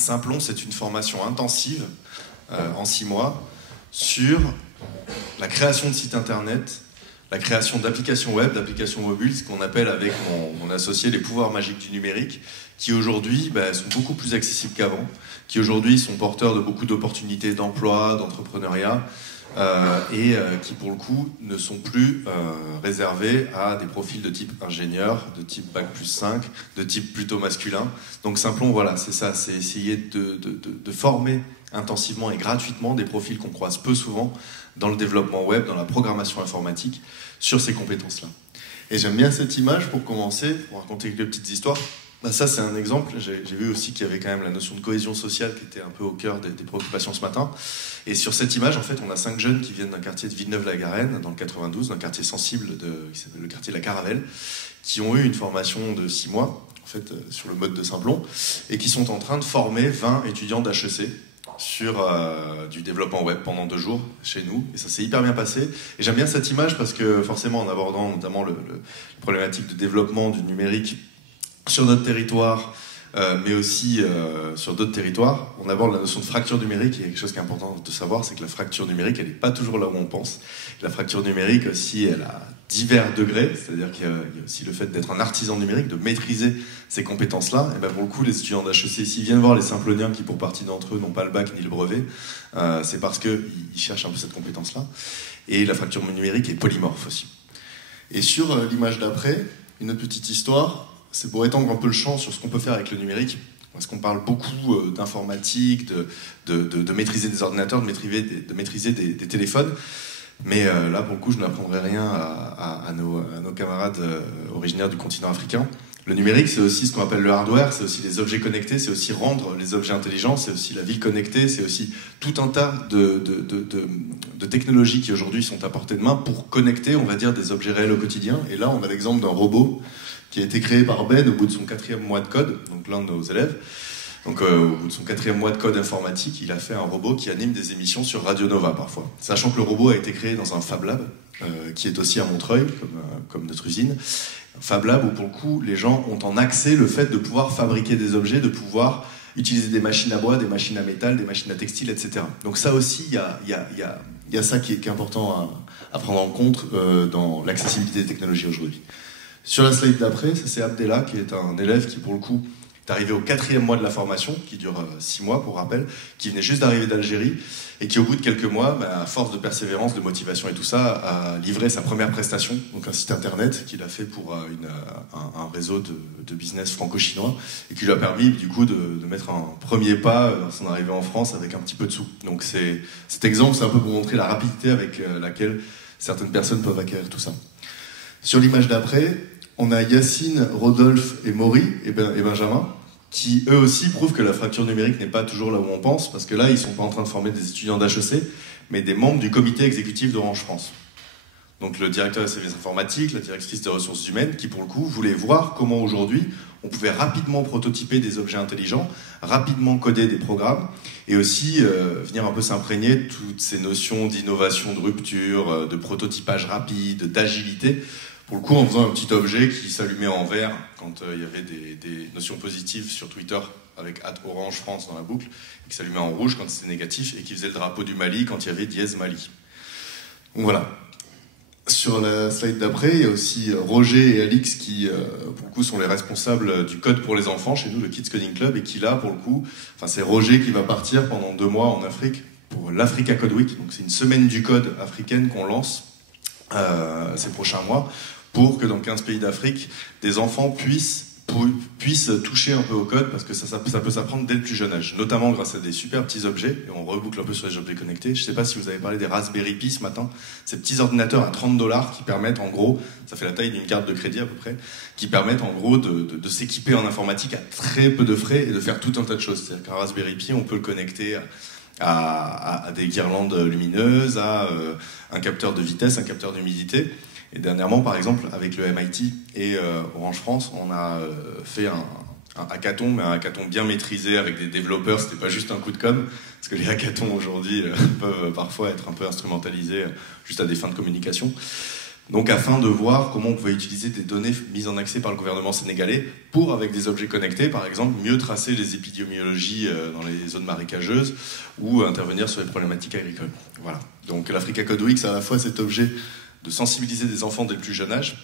Simplon, c'est une formation intensive en 6 mois sur la création de sites internet, la création d'applications web, d'applications mobiles, ce qu'on appelle avec mon associé les pouvoirs magiques du numérique, qui aujourd'hui sont beaucoup plus accessibles qu'avant, qui aujourd'hui sont porteurs de beaucoup d'opportunités d'emploi, d'entrepreneuriat, et qui pour le coup ne sont plus réservés à des profils de type ingénieur, de type bac+5, de type plutôt masculin. Donc Simplon, voilà, c'est ça, c'est essayer de former intensivement et gratuitement des profils qu'on croise peu souvent dans le développement web, dans la programmation informatique, sur ces compétences-là. Et j'aime bien cette image pour commencer, pour raconter quelques petites histoires. Ça, c'est un exemple. J'ai vu aussi qu'il y avait quand même la notion de cohésion sociale qui était un peu au cœur des préoccupations ce matin. Et sur cette image, en fait, on a 5 jeunes qui viennent d'un quartier de Villeneuve-la-Garenne, dans le 92, d'un quartier sensible qui s'appelle le quartier de la Caravelle, qui ont eu une formation de 6 mois, en fait, sur le mode de Simplon, et qui sont en train de former 20 étudiants d'HEC sur du développement web pendant 2 jours chez nous, et ça s'est hyper bien passé. Et j'aime bien cette image parce que forcément, en abordant notamment les problématiques de développement du numérique sur notre territoire, mais aussi sur d'autres territoires, on aborde la notion de fracture numérique. Et quelque chose qui est important de savoir, c'est que la fracture numérique, elle n'est pas toujours là où on pense. La fracture numérique aussi, elle a divers degrés, c'est-à-dire qu'il y a aussi le fait d'être un artisan numérique, de maîtriser ces compétences-là. Et pour le coup, les étudiants d'HEC, s'ils viennent voir les Simploniens qui, pour partie d'entre eux, n'ont pas le bac ni le brevet, c'est parce qu'ils cherchent un peu cette compétence-là. Et la fracture numérique est polymorphe aussi. Et sur l'image d'après, une autre petite histoire. C'est pour étendre un peu le champ sur ce qu'on peut faire avec le numérique, parce qu'on parle beaucoup d'informatique, de maîtriser des ordinateurs, de maîtriser des téléphones, mais là, pour le coup, je n'apprendrai rien à nos camarades originaires du continent africain. Le numérique, c'est aussi ce qu'on appelle le hardware, c'est aussi les objets connectés, c'est aussi rendre les objets intelligents, c'est aussi la ville connectée, c'est aussi tout un tas de technologies qui aujourd'hui sont à portée de main pour connecter, on va dire, des objets réels au quotidien. Et là, on a l'exemple d'un robot qui a été créé par Ben au bout de son 4e mois de code, donc l'un de nos élèves. Donc au bout de son 4e mois de code informatique, il a fait un robot qui anime des émissions sur Radio Nova parfois. Sachant que le robot a été créé dans un Fab Lab, qui est aussi à Montreuil, comme notre usine. Un Fab Lab où pour le coup, les gens ont en accès le fait de pouvoir fabriquer des objets, de pouvoir utiliser des machines à bois, des machines à métal, des machines à textile, etc. Donc ça aussi, il y a ça qui est important à prendre en compte dans l'accessibilité des technologies aujourd'hui. Sur la slide d'après, ça c'est Abdella, qui est un élève qui, pour le coup, est arrivé au 4e mois de la formation, qui dure 6 mois, pour rappel, qui venait juste d'arriver d'Algérie, et qui, au bout de quelques mois, à force de persévérance, de motivation et tout ça, a livré sa première prestation, donc un site internet qu'il a fait pour un réseau de business franco-chinois, et qui lui a permis, du coup, de mettre un premier pas dans son arrivée en France avec un petit peu de sous. Donc cet exemple, c'est un peu pour montrer la rapidité avec laquelle certaines personnes peuvent acquérir tout ça. Sur l'image d'après, on a Yacine, Rodolphe et Maury et Benjamin, qui eux aussi prouvent que la fracture numérique n'est pas toujours là où on pense, parce que là, ils ne sont pas en train de former des étudiants d'HEC, mais des membres du comité exécutif d'Orange France. Donc le directeur des services informatiques, la directrice des ressources humaines, qui pour le coup voulait voir comment aujourd'hui on pouvait rapidement prototyper des objets intelligents, rapidement coder des programmes, et aussi venir un peu s'imprégner de toutes ces notions d'innovation, de rupture, de prototypage rapide, d'agilité. Pour le coup, en faisant un petit objet qui s'allumait en vert quand il y avait des notions positives sur Twitter avec @Orange France dans la boucle, et qui s'allumait en rouge quand c'était négatif, et qui faisait le drapeau du Mali quand il y avait dièse Mali. Donc voilà. Sur la slide d'après, il y a aussi Roger et Alix qui, pour le coup, sont les responsables du code pour les enfants chez nous, le Kids Coding Club, et qui là, pour le coup, c'est Roger qui va partir pendant 2 mois en Afrique pour l'Africa Code Week. Donc c'est une semaine du code africaine qu'on lance ces prochains mois, pour que dans 15 pays d'Afrique, des enfants puissent toucher un peu au code, parce que ça peut s'apprendre dès le plus jeune âge, notamment grâce à des super petits objets, et on reboucle un peu sur les objets connectés. Je ne sais pas si vous avez parlé des Raspberry Pi ce matin, ces petits ordinateurs à $30 qui permettent en gros, ça fait la taille d'une carte de crédit à peu près, qui permettent en gros de s'équiper en informatique à très peu de frais et de faire tout un tas de choses. C'est-à-dire qu'un Raspberry Pi, on peut le connecter à des guirlandes lumineuses, à un capteur de vitesse, un capteur d'humidité. Et dernièrement, par exemple, avec le MIT et Orange France, on a fait un hackathon, mais un hackathon bien maîtrisé avec des développeurs. C'était pas juste un coup de com', parce que les hackathons aujourd'hui peuvent parfois être un peu instrumentalisés juste à des fins de communication. Donc afin de voir comment on pouvait utiliser des données mises en accès par le gouvernement sénégalais pour, avec des objets connectés, par exemple, mieux tracer les épidémiologies dans les zones marécageuses ou intervenir sur les problématiques agricoles. Voilà. Donc l'Africa Code Week, c'est à la fois cet objet de sensibiliser des enfants dès le plus jeune âge,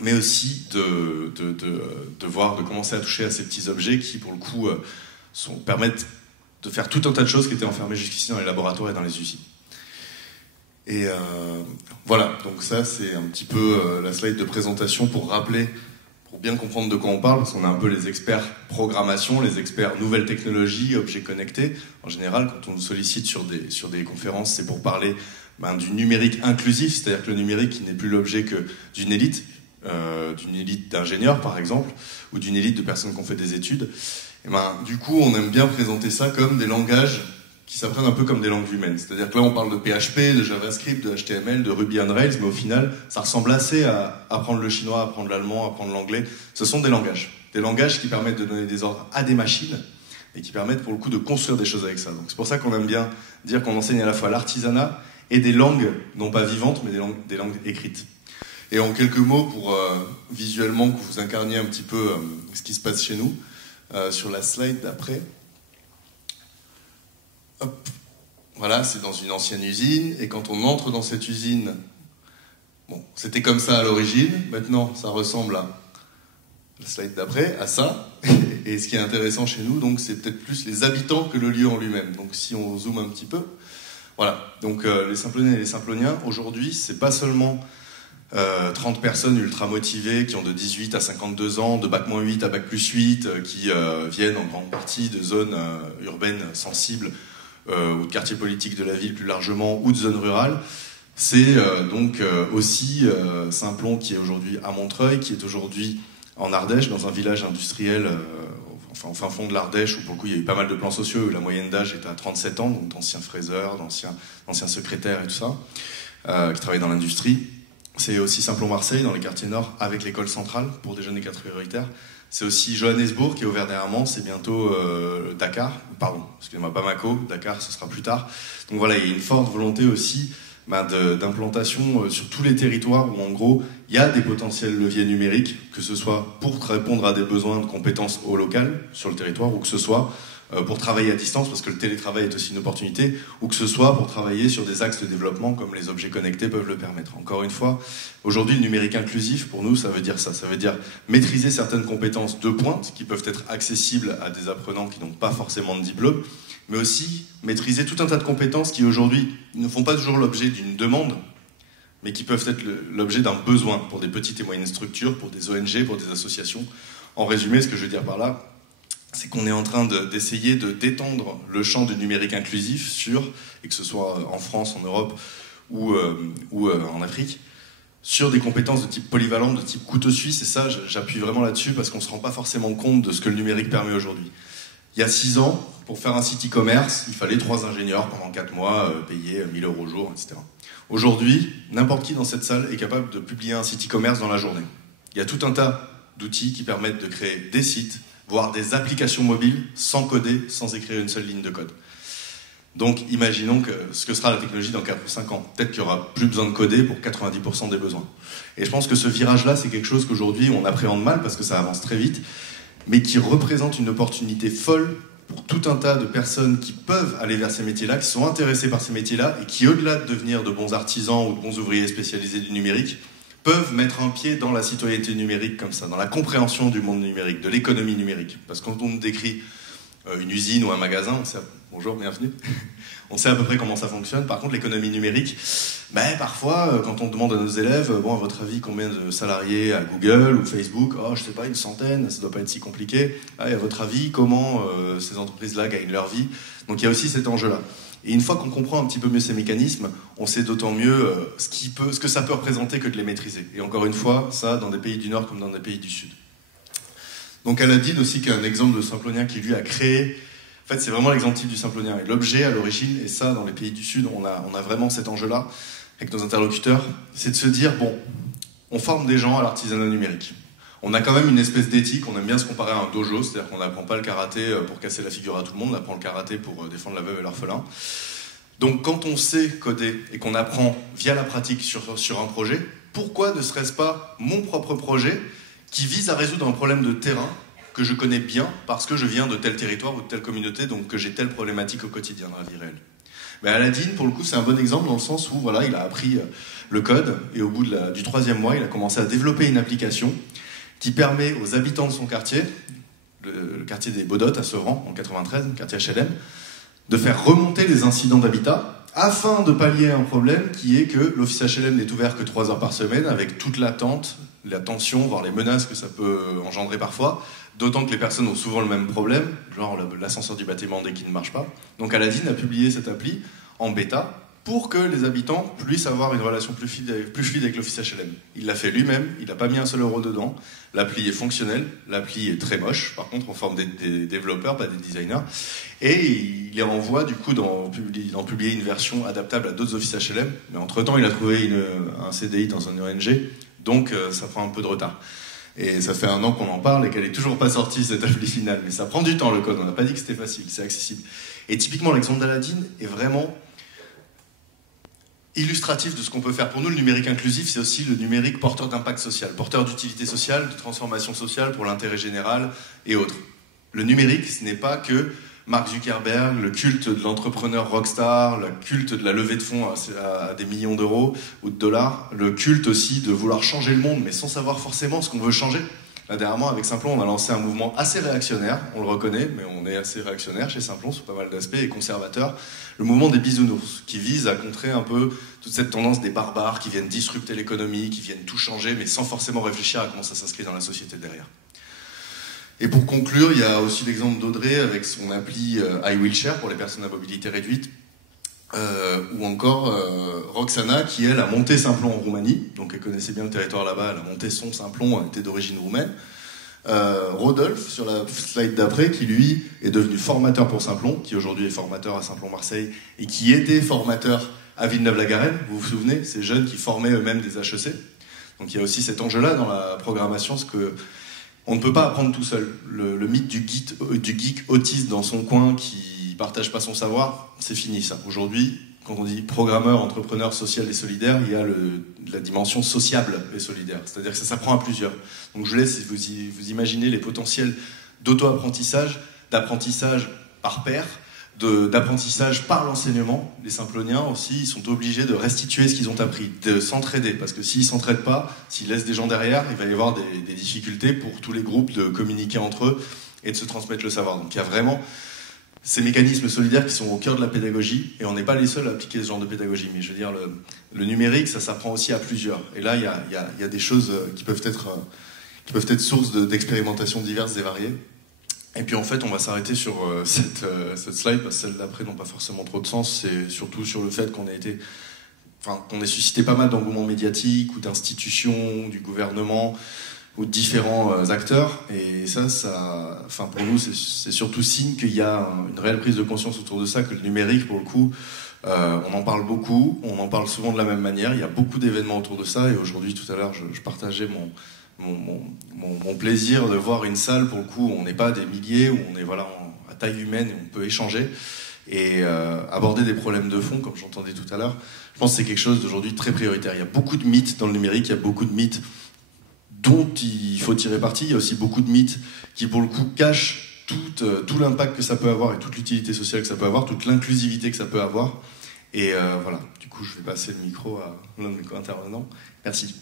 mais aussi de commencer à toucher à ces petits objets qui, pour le coup, permettent de faire tout un tas de choses qui étaient enfermées jusqu'ici dans les laboratoires et dans les usines. Et voilà, donc ça c'est un petit peu la slide de présentation pour rappeler, pour bien comprendre de quoi on parle, parce qu'on a un peu les experts programmation, les experts nouvelles technologies, objets connectés. En général, quand on nous sollicite sur des conférences, c'est pour parler du numérique inclusif, c'est-à-dire que le numérique qui n'est plus l'objet que d'une élite d'ingénieurs par exemple, ou d'une élite de personnes qui ont fait des études. Et du coup, on aime bien présenter ça comme des langages qui s'apprennent un peu comme des langues humaines. C'est-à-dire que là, on parle de PHP, de JavaScript, de HTML, de Ruby on Rails, mais au final, ça ressemble assez à apprendre le chinois, à apprendre l'allemand, à apprendre l'anglais. Ce sont des langages qui permettent de donner des ordres à des machines et qui permettent pour le coup de construire des choses avec ça. Donc c'est pour ça qu'on aime bien dire qu'on enseigne à la fois l'artisanat et des langues, non pas vivantes, mais des langues écrites. Et en quelques mots, pour visuellement que vous incarniez un petit peu ce qui se passe chez nous, sur la slide d'après. Hop. Voilà, c'est dans une ancienne usine, et quand on entre dans cette usine, bon, c'était comme ça à l'origine, maintenant ça ressemble à la slide d'après, à ça, et ce qui est intéressant chez nous, donc c'est peut-être plus les habitants que le lieu en lui-même. Donc si on zoome un petit peu, voilà, donc les Simploniennes et les Simploniens, aujourd'hui, c'est pas seulement 30 personnes ultra motivées qui ont de 18 à 52 ans, de bac-8 à bac+8, qui viennent en grande partie de zones urbaines sensibles ou de quartiers politiques de la ville plus largement, ou de zones rurales. C'est donc aussi Simplon qui est aujourd'hui à Montreuil, qui est aujourd'hui en Ardèche, dans un village industriel, enfin au fin fond de l'Ardèche, où pour le coup il y a eu pas mal de plans sociaux, où la moyenne d'âge était à 37 ans, donc d'anciens fraiseurs, d'anciens secrétaires et tout ça, qui travaillent dans l'industrie. C'est aussi Simplon-Marseille, dans les quartiers nord, avec l'école centrale, pour des jeunes des quartiers prioritaires. C'est aussi Johannesburg, qui est ouvert dernièrement, c'est bientôt Dakar, pardon, excusez-moi, Bamako, Dakar, ce sera plus tard. Donc voilà, il y a une forte volonté aussi d'implantation sur tous les territoires où, en gros, il y a des potentiels leviers numériques, que ce soit pour répondre à des besoins de compétences au local, sur le territoire, ou que ce soit pour travailler à distance, parce que le télétravail est aussi une opportunité, ou que ce soit pour travailler sur des axes de développement comme les objets connectés peuvent le permettre. Encore une fois, aujourd'hui, le numérique inclusif, pour nous, ça veut dire ça. Ça veut dire maîtriser certaines compétences de pointe qui peuvent être accessibles à des apprenants qui n'ont pas forcément de diplôme, mais aussi maîtriser tout un tas de compétences qui, aujourd'hui, ne font pas toujours l'objet d'une demande, mais qui peuvent être l'objet d'un besoin pour des petites et moyennes structures, pour des ONG, pour des associations. En résumé, ce que je veux dire par là, c'est qu'on est en train d'essayer de d'étendre le champ du numérique inclusif et que ce soit en France, en Europe ou en Afrique, sur des compétences de type polyvalent, de type couteau suisse, et ça, j'appuie vraiment là-dessus parce qu'on ne se rend pas forcément compte de ce que le numérique permet aujourd'hui. Il y a 6 ans, pour faire un site e-commerce, il fallait 3 ingénieurs pendant 4 mois, payer 1 000 € au jour, etc. Aujourd'hui, n'importe qui dans cette salle est capable de publier un site e-commerce dans la journée. Il y a tout un tas d'outils qui permettent de créer des sites, voire des applications mobiles, sans coder, sans écrire une seule ligne de code. Donc imaginons ce que sera la technologie dans 4 ou 5 ans. Peut-être qu'il n'y aura plus besoin de coder pour 90% des besoins. Et je pense que ce virage-là, c'est quelque chose qu'aujourd'hui on appréhende mal parce que ça avance très vite, mais qui représente une opportunité folle pour tout un tas de personnes qui peuvent aller vers ces métiers-là, qui sont intéressées par ces métiers-là, et qui, au-delà de devenir de bons artisans ou de bons ouvriers spécialisés du numérique, peuvent mettre un pied dans la citoyenneté numérique comme ça, dans la compréhension du monde numérique, de l'économie numérique. Parce que quand on décrit une usine ou un magasin, on sait, bonjour, bienvenue, on sait à peu près comment ça fonctionne. Par contre, l'économie numérique, parfois, quand on demande à nos élèves, à votre avis, combien de salariés à Google ou Facebook? Oh, je sais pas, une centaine, ça doit pas être si compliqué. Et à votre avis, comment ces entreprises-là gagnent leur vie? Donc il y a aussi cet enjeu-là. Et une fois qu'on comprend un petit peu mieux ces mécanismes, on sait d'autant mieux ce que ça peut représenter que de les maîtriser. Et encore une fois, ça, dans des pays du Nord comme dans des pays du Sud. Donc Aladdin aussi, qui est un exemple de Simplonien qui lui a créé... En fait, c'est vraiment l'exemple type du Simplonien. Et l'objet à l'origine, et ça, dans les pays du Sud, on a vraiment cet enjeu-là avec nos interlocuteurs, c'est de se dire, on forme des gens à l'artisanat numérique. On a quand même une espèce d'éthique, on aime bien se comparer à un dojo, c'est-à-dire qu'on n'apprend pas le karaté pour casser la figure à tout le monde, on apprend le karaté pour défendre la veuve et l'orphelin. Donc quand on sait coder et qu'on apprend via la pratique sur un projet, pourquoi ne serait-ce pas mon propre projet qui vise à résoudre un problème de terrain que je connais bien parce que je viens de tel territoire ou de telle communauté, donc que j'ai telle problématique au quotidien dans la vie réelle. Mais Aladdin, pour le coup, c'est un bon exemple dans le sens où voilà, il a appris le code et au bout du 3e mois, il a commencé à développer une application qui permet aux habitants de son quartier, le quartier des Baudottes à Sevran, en 93, le quartier HLM, de faire remonter les incidents d'habitat afin de pallier un problème qui est que l'office HLM n'est ouvert que 3 heures par semaine avec toute l'attente, la tension, voire les menaces que ça peut engendrer parfois. D'autant que les personnes ont souvent le même problème, genre l'ascenseur du bâtiment dès qu'il ne marche pas. Donc Aladdin a publié cette appli en bêta pour que les habitants puissent avoir une relation plus fluide avec l'office HLM. Il l'a fait lui-même, il n'a pas mis un seul euro dedans. L'appli est fonctionnelle, l'appli est très moche, par contre on forme des développeurs, pas des designers. Et il est en voie du coup d'en publier une version adaptable à d'autres offices HLM. Mais entre-temps il a trouvé un CDI dans un ONG, donc ça prend un peu de retard. Et ça fait 1 an qu'on en parle et qu'elle est toujours pas sortie cette appli finale. Mais ça prend du temps le code, on n'a pas dit que c'était facile, c'est accessible. Et typiquement l'exemple d'Aladdin est vraiment illustratif de ce qu'on peut faire. Pour nous, le numérique inclusif, c'est aussi le numérique porteur d'impact social, porteur d'utilité sociale, de transformation sociale pour l'intérêt général et autres. Le numérique, ce n'est pas que Mark Zuckerberg, le culte de l'entrepreneur rockstar, le culte de la levée de fonds à des millions d'euros ou de dollars, le culte aussi de vouloir changer le monde, mais sans savoir forcément ce qu'on veut changer. Là, dernièrement, avec Simplon, on a lancé un mouvement assez réactionnaire, on le reconnaît, mais on est assez réactionnaire chez Simplon sur pas mal d'aspects, et conservateur, le mouvement des bisounours, qui vise à contrer un peu toute cette tendance des barbares qui viennent disrupter l'économie, qui viennent tout changer, mais sans forcément réfléchir à comment ça s'inscrit dans la société derrière. Et pour conclure, il y a aussi l'exemple d'Audrey avec son appli iWheelchair pour les personnes à mobilité réduite, ou encore Roxana qui, elle, a monté Simplon en Roumanie, donc elle connaissait bien le territoire là-bas, elle a monté son Simplon, elle était d'origine roumaine. Rodolphe, sur la slide d'après, qui lui est devenu formateur pour Simplon, qui aujourd'hui est formateur à Simplon-Marseille, et qui était formateur à Villeneuve-la-Garenne, vous vous souvenez, ces jeunes qui formaient eux-mêmes des HEC. Donc il y a aussi cet enjeu-là dans la programmation, ce que on ne peut pas apprendre tout seul. Le mythe du geek autiste dans son coin qui partage pas son savoir, c'est fini ça. Aujourd'hui, quand on dit programmeur, entrepreneur, social et solidaire, il y a la dimension sociable et solidaire. C'est-à-dire que ça s'apprend à plusieurs. Donc je vous laisse vous imaginer les potentiels d'auto-apprentissage, d'apprentissage par pair, d'apprentissage par l'enseignement. Les Simploniens aussi, ils sont obligés de restituer ce qu'ils ont appris, de s'entraider, parce que s'ils ne s'entraident pas, s'ils laissent des gens derrière, il va y avoir des difficultés pour tous les groupes de communiquer entre eux et de se transmettre le savoir. Donc il y a vraiment ces mécanismes solidaires qui sont au cœur de la pédagogie, et on n'est pas les seuls à appliquer ce genre de pédagogie, mais je veux dire, le numérique, ça s'apprend aussi à plusieurs. Et là, il y a des choses qui peuvent être source d'expérimentations diverses et variées. Et puis en fait, on va s'arrêter sur cette slide, parce que celles d'après n'ont pas forcément trop de sens. C'est surtout sur le fait qu'on ait suscité pas mal d'engouement médiatique ou d'institutions, du gouvernement ou de différents acteurs. Et pour nous, c'est surtout signe qu'il y a une réelle prise de conscience autour de ça, que le numérique, pour le coup, on en parle beaucoup, on en parle souvent de la même manière. Il y a beaucoup d'événements autour de ça. Et aujourd'hui, tout à l'heure, je partageais mon plaisir de voir une salle, pour le coup, où on n'est pas des milliers, où on est à taille humaine et on peut échanger et aborder des problèmes de fond, comme j'entendais tout à l'heure. Je pense que c'est quelque chose d'aujourd'hui très prioritaire. Il y a beaucoup de mythes dans le numérique, il y a beaucoup de mythes dont il faut tirer parti. Il y a aussi beaucoup de mythes qui, pour le coup, cachent tout l'impact que ça peut avoir et toute l'utilité sociale que ça peut avoir, toute l'inclusivité que ça peut avoir. Et voilà, du coup, je vais passer le micro à l'un de mes co-intervenants. Merci.